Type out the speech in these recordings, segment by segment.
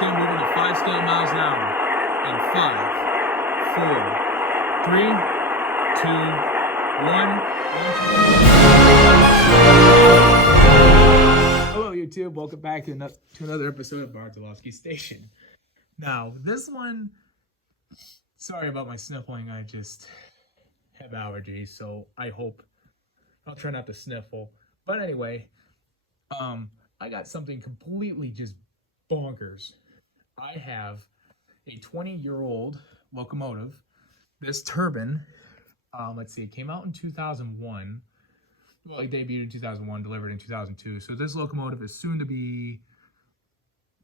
going to move into 5 scale miles an hour. In 5, 4, 3, 2, 1. Hello, YouTube. Welcome back to another episode of Bartolowski Station. Now, this one, sorry about my sniffling. I just have allergies, so I'll try not to sniffle. But anyway, I got something completely just bonkers. I have a 20-year-old locomotive. This turbine, let's see, it came out in 2001. Well, it debuted in 2001, delivered in 2002. So this locomotive is soon to be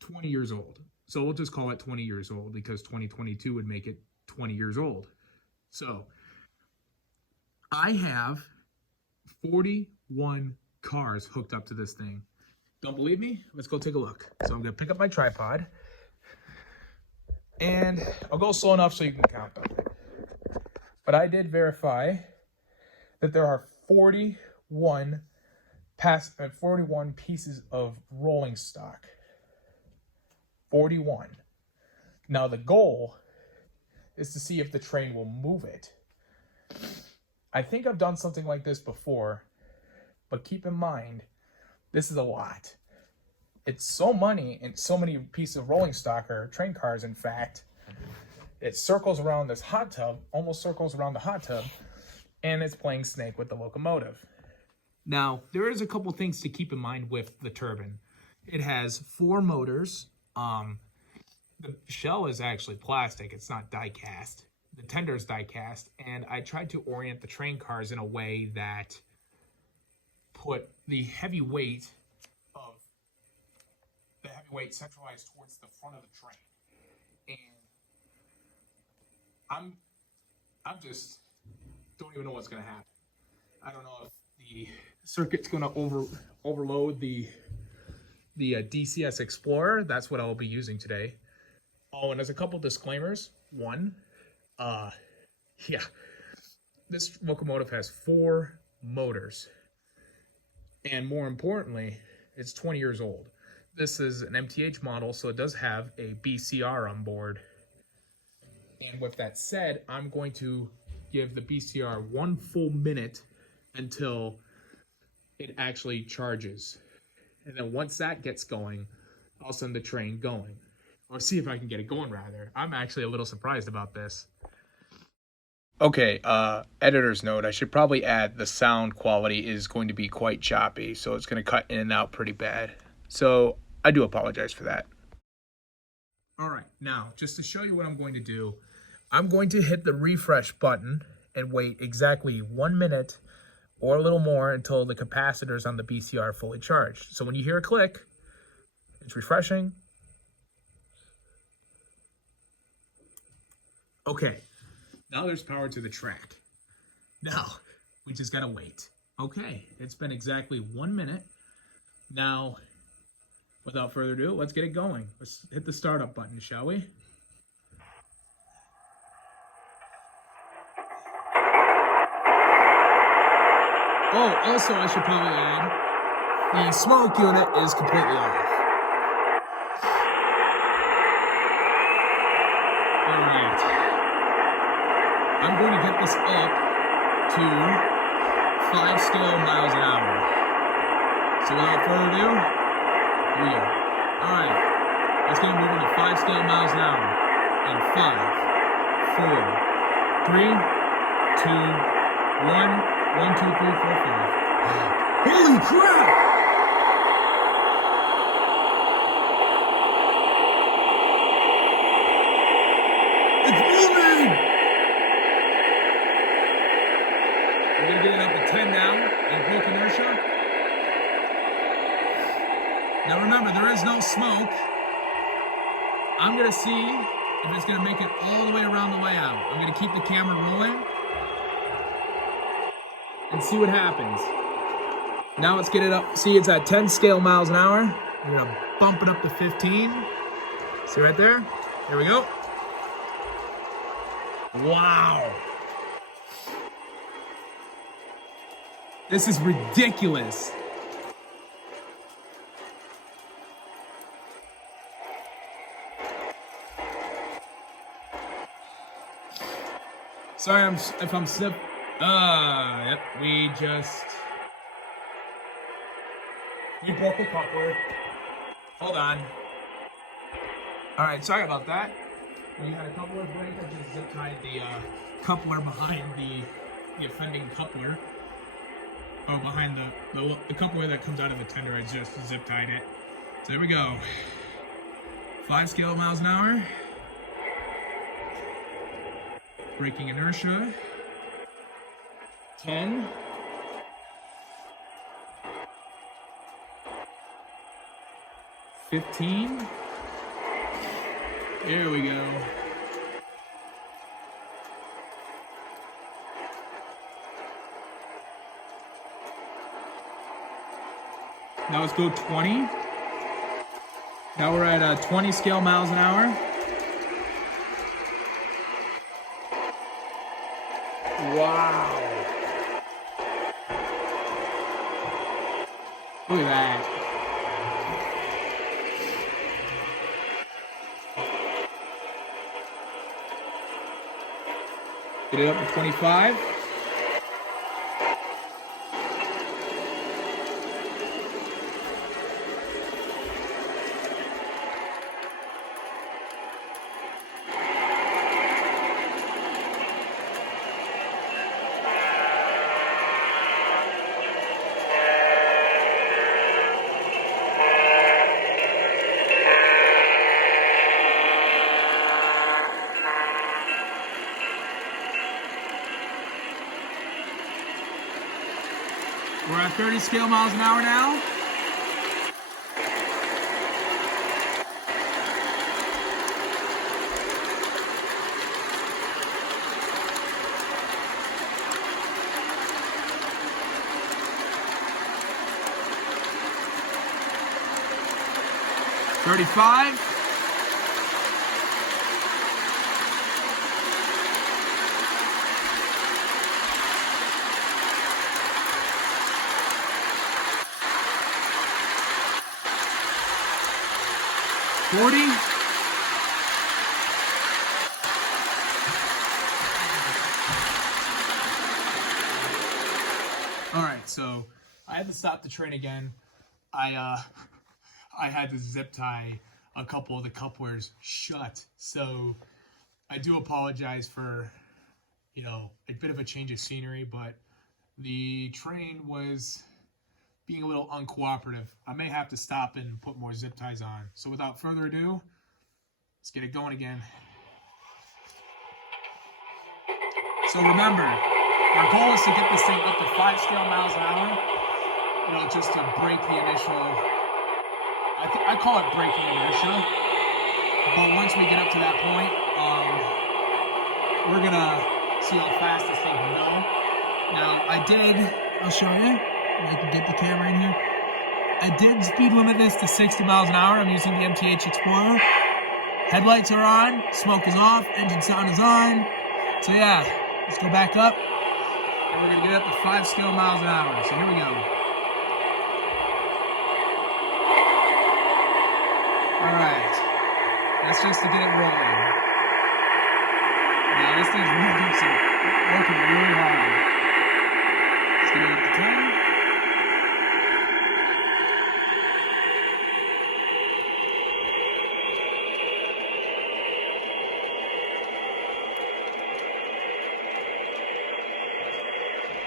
20 years old. So we'll just call it 20 years old because 2022 would make it 20 years old. So I have 41 cars hooked up to this thing. Don't believe me? Let's go take a look. So I'm going to pick up my tripod. And I'll go slow enough so you can count them. But I did verify that there are 41 pieces of rolling stock. 41. Now the goal is to see if the train will move it. I think I've done something like this before, but keep in mind, this is a lot. It's so many and so many pieces of rolling stock, or train cars, in fact. It circles around this hot tub, almost circles around the hot tub, and it's playing snake with the locomotive. Now, there is a couple things to keep in mind with the turbine. It has 4 motors. The shell is actually plastic. It's not die-cast. The tender is die-cast, and I tried to orient the train cars in a way that put the heavy weight centralized towards the front of the train. And I'm just don't even know what's going to happen. I don't know if the circuit's going to overload the DCS Explorer. That's what I'll be using today. Oh, and there's a couple disclaimers. One, this locomotive has 4 motors. And more importantly, it's 20 years old. This is an MTH model, so it does have a BCR on board. And with that said, I'm going to give the BCR 1 full minute until it actually charges. And then once that gets going, I'll send the train going. Or see if I can get it going, rather. I'm actually a little surprised about this. Okay, editor's note, I should probably add the sound quality is going to be quite choppy, so it's going to cut in and out pretty bad. So I do apologize for that. All right, now, just to show you what I'm going to do, I'm going to hit the refresh button and wait exactly 1 minute or a little more until the capacitors on the BCR are fully charged. So when you hear a click, it's refreshing. Okay, now there's power to the track. Now, we just gotta wait. Okay, it's been exactly 1 minute. Now, without further ado, let's get it going. Let's hit the startup button, shall we? Oh, also, I should probably add, the smoke unit is completely off. All right. I'm going to get this up to 5 scale miles an hour. So without further ado, here we go. All right. Let's get moving to 5 scale miles an hour. In 5, 4, 3, 2, 1. 1, 2, 3, 4, 5. Holy crap! It's moving! We're gonna get it up to 10 now in bulk inertia. Now remember, there is no smoke. I'm gonna see if it's gonna make it all the way around the layout. I'm gonna keep the camera rolling and see what happens. Now let's get it up. See, it's at 10 scale miles an hour. We're gonna bump it up to 15. See right there? Here we go. Wow. This is ridiculous. Sorry if I'm slip. Yep, we broke the coupler. Hold on. All right, sorry about that. We had a coupler break. I just zip tied the coupler behind the offending coupler. Oh, behind the coupler that comes out of the tender. I just zip tied it. So there we go. 5 scale miles an hour. Braking inertia. 10. 15. There we go. Now let's go 20. Now we're at 20 scale miles an hour. Wow. Look at that. Get it up to 25. We're at 30 scale miles an hour now. $35. $40. All right, so I had to stop the train again. I had to zip tie a couple of the couplers shut. So I do apologize for, a bit of a change of scenery, but the train was being a little uncooperative. I may have to stop and put more zip ties on. So without further ado, let's get it going again. So remember, our goal is to get this thing up to 5 scale miles an hour, just to break the initial, I call it braking inertia. But once we get up to that point, we're gonna see how fast this thing can go. Now, I'll show you. I can get the camera in here. I did speed limit this to 60 miles an hour. I'm using the MTH Explorer. Headlights are on, smoke is off, engine sound is on. So yeah, let's go back up. And we're gonna get up to 5 scale miles an hour. So here we go. All right, that's just to get it rolling. Now this thing's working really hard. Let's get it up to 10.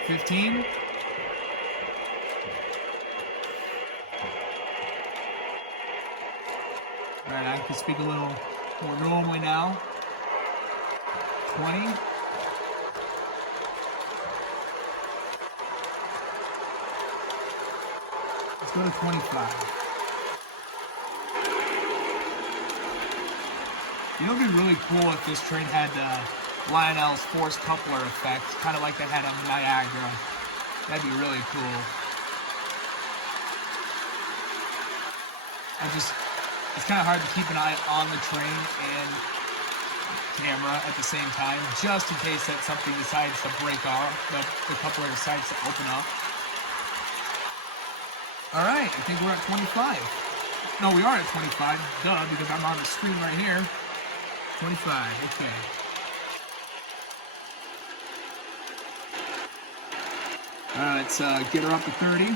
$15. All right, I can speak a little more normally now. 20. Let's go to 25. It would be really cool if this train had Lionel's force coupler effect, kind of like they had on Niagara. That'd be really cool. It's kind of hard to keep an eye on the train and camera at the same time, just in case that something decides to break off, the coupler decides to open up. All right, I think we're at 25. No, we are at 25, duh, because I'm on the screen right here. 25, okay. Let's get her up to 30.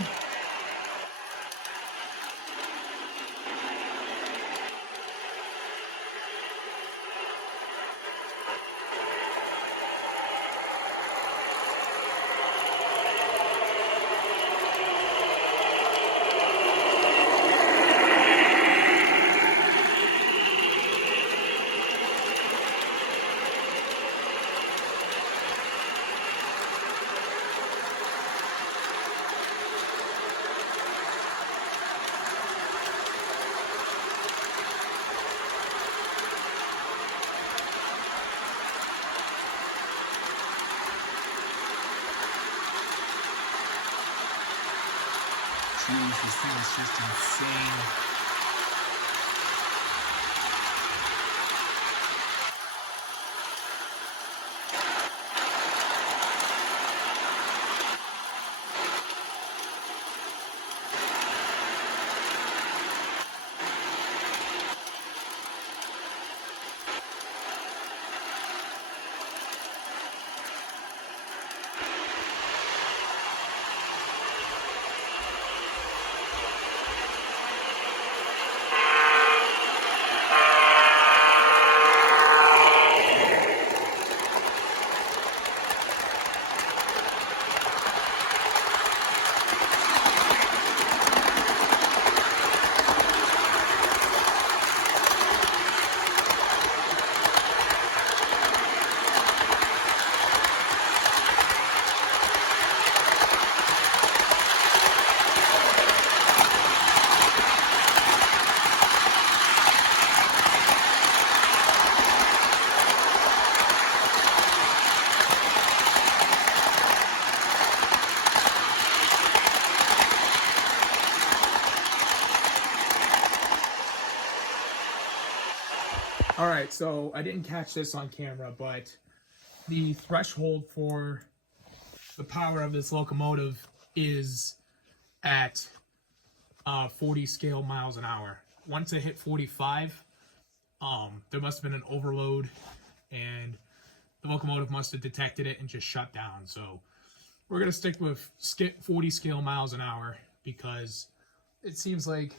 Jeez, this thing is just insane. All right, so I didn't catch this on camera, but the threshold for the power of this locomotive is at 40 scale miles an hour. Once it hit 45, there must have been an overload, and the locomotive must have detected it and just shut down. So we're gonna stick with 40 scale miles an hour, because it seems like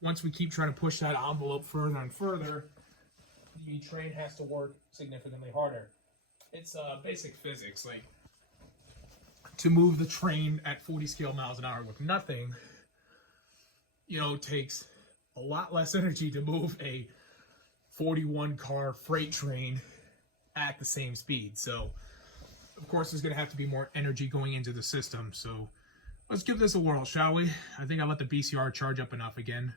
once we keep trying to push that envelope further and further, the train has to work significantly harder. It's basic physics. Like, to move the train at 40 scale miles an hour with nothing, you know, takes a lot less energy to move a 41 car freight train at the same speed. So, of course, there's going to have to be more energy going into the system. So, let's give this a whirl, shall we? I think I let the BCR charge up enough again.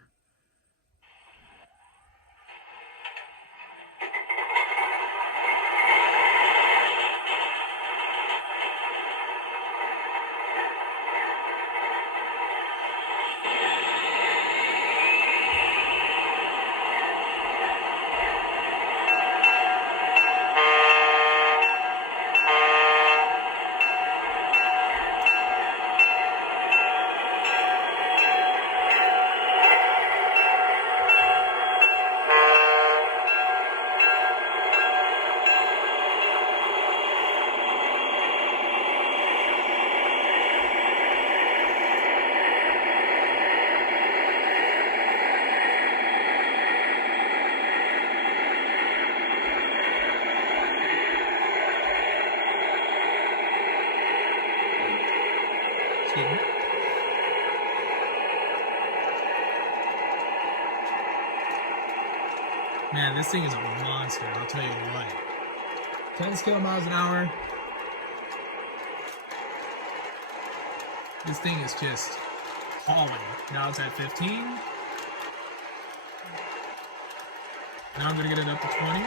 Man, this thing is a monster, I'll tell you what. 10 scale miles an hour. This thing is just hauling. Now it's at 15. Now I'm gonna get it up to 20.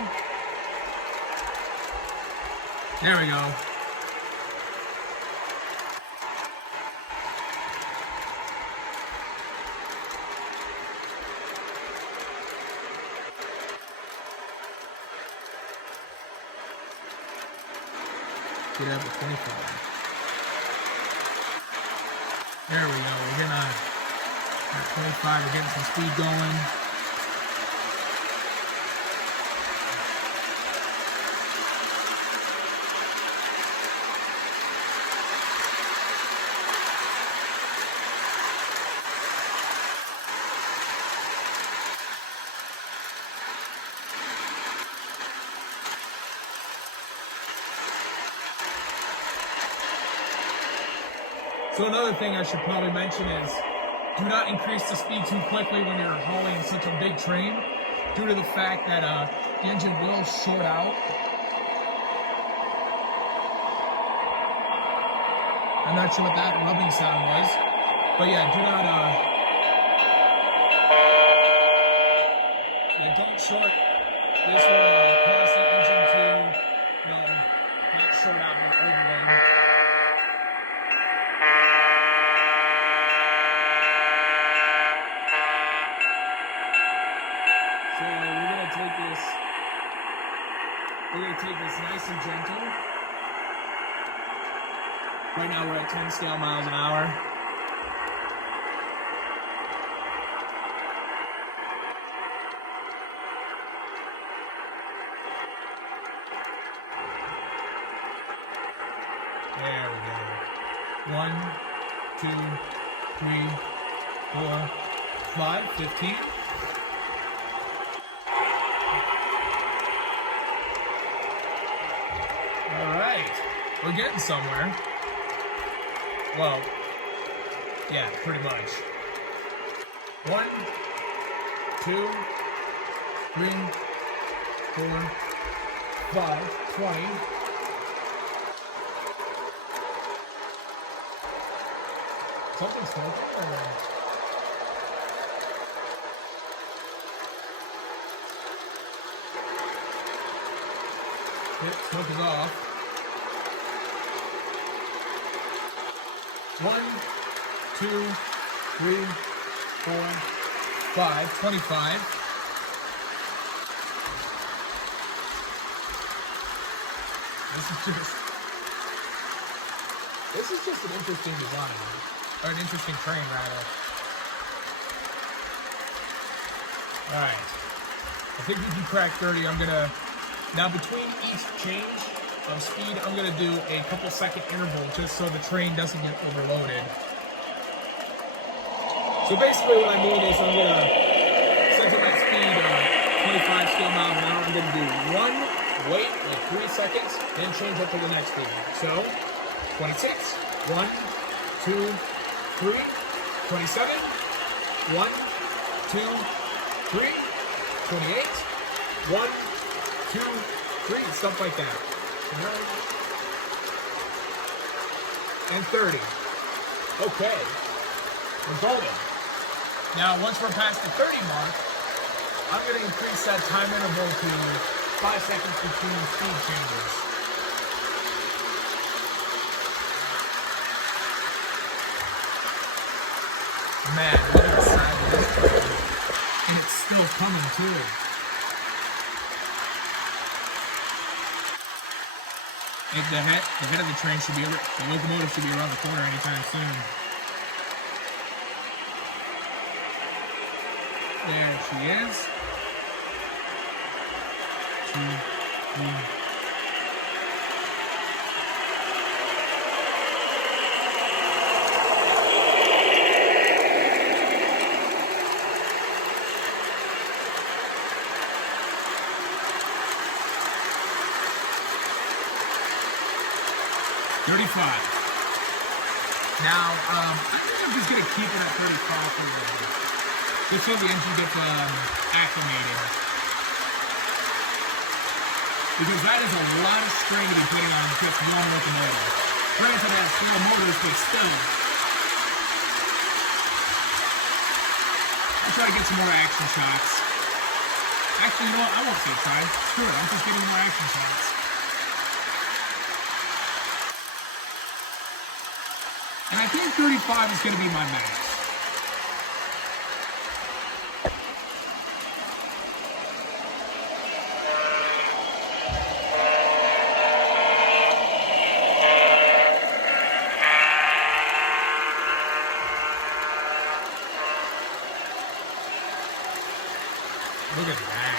There we go. Get it up to 25. There we go. We're getting at 25. We're getting some speed going. So another thing I should probably mention is do not increase the speed too quickly when you're hauling such a big train, due to the fact that the engine will short out. I'm not sure what that rubbing sound was, but yeah, do not, don't short. This will cause the engine to, not short out and overload. So we're gonna take this nice and gentle. Right now we're at 10 scale miles an hour. There we go. 1, 2, 3, 4, 5, 15. Alright, we're getting somewhere. Well, yeah, pretty much. 1, 2, 3, 4, 5, 20. Something's smoking or yep, smoke is off. 1, 2, 3, 4, 5, 25. This is just an interesting design. Or an interesting train, rather. Alright. I think we can crack 30. I'm gonna, now between each change of speed, I'm gonna do a couple second interval just so the train doesn't get overloaded. So basically what I mean is I'm gonna, since I'm at speed 25 scale miles an hour, I'm gonna do one, wait like 3 seconds, then change up to the next speed. So, 26, 1, 2, 3, 27, 1, 2, 3, 28, 1, 2, 3, stuff like that. And 30. Okay, we're golden. Now, once we're past the 30 mark, I'm going to increase that time interval to 5 seconds between speed changes. Man, look at the side of this train. And it's still coming too. The head of the train should be, the locomotive should be around the corner anytime soon. There she is. 2, 3. 35. Now, I think I'm just going to keep it at 35 for a little bit. Just so the engine gets acclimated. Because that is a lot of strain to be putting on just one locomotive. Granted, it has small motors, but still. I'll try to get some more action shots. Actually, you know what? I won't say try. Screw it. I'm just getting more action shots. And I think 35 is going to be my max. Look at that.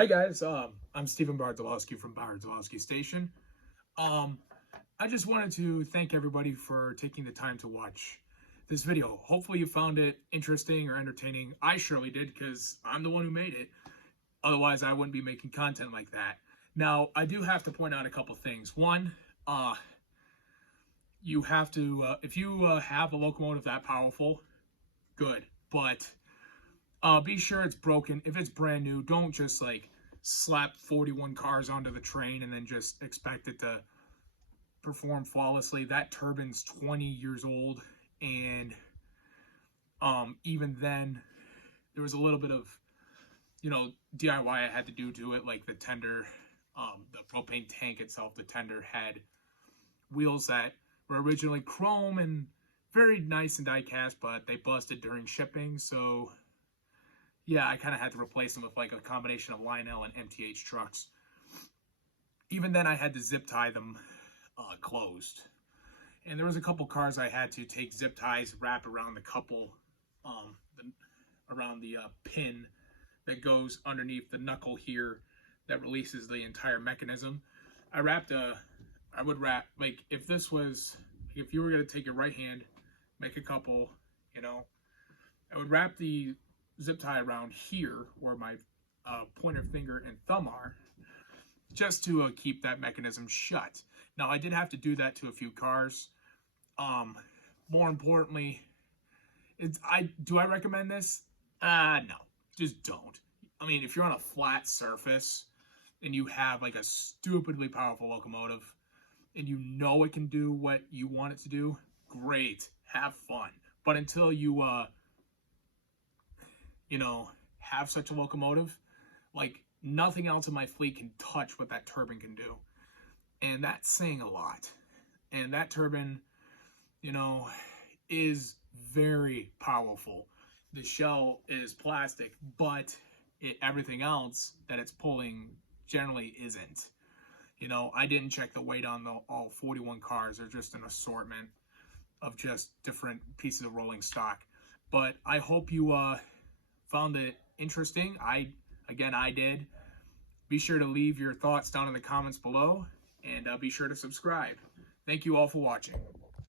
Hi guys, I'm Stephen Bardzalowski from Bardzalowski Station. I just wanted to thank everybody for taking the time to watch this video. Hopefully you found it interesting or entertaining. I surely did, because I'm the one who made it. Otherwise, I wouldn't be making content like that. Now, I do have to point out a couple things. One, you have to, if you have a locomotive that powerful, good. But be sure it's broken. If it's brand new, don't just like slap 41 cars onto the train and then just expect it to perform flawlessly. That turbine's 20 years old, and even then there was a little bit of, DIY I had to do to it, like the tender, the propane tank itself, the tender had wheels that were originally chrome and very nice and die cast, but they busted during shipping. So yeah, I kind of had to replace them with like a combination of Lionel and MTH trucks. Even then, I had to zip tie them closed. And there was a couple cars I had to take zip ties, wrap around the couple, around the pin that goes underneath the knuckle here that releases the entire mechanism. I would wrap, like if you were going to take your right hand, make a couple, I would wrap the zip tie around here where my pointer finger and thumb are, just to keep that mechanism shut. Now, I did have to do that to a few cars. More importantly, do I recommend this? No, just don't. I mean, if you're on a flat surface and you have like a stupidly powerful locomotive and you know it can do what you want it to do, great, have fun. But until you have such a locomotive, like nothing else in my fleet can touch what that turbine can do. And that's saying a lot. And that turbine, is very powerful. The shell is plastic, but everything else that it's pulling generally isn't. I didn't check the weight on all 41 cars. They're just an assortment of just different pieces of rolling stock. But I hope you found it interesting. I did. Be sure to leave your thoughts down in the comments below, and be sure to subscribe. Thank you all for watching.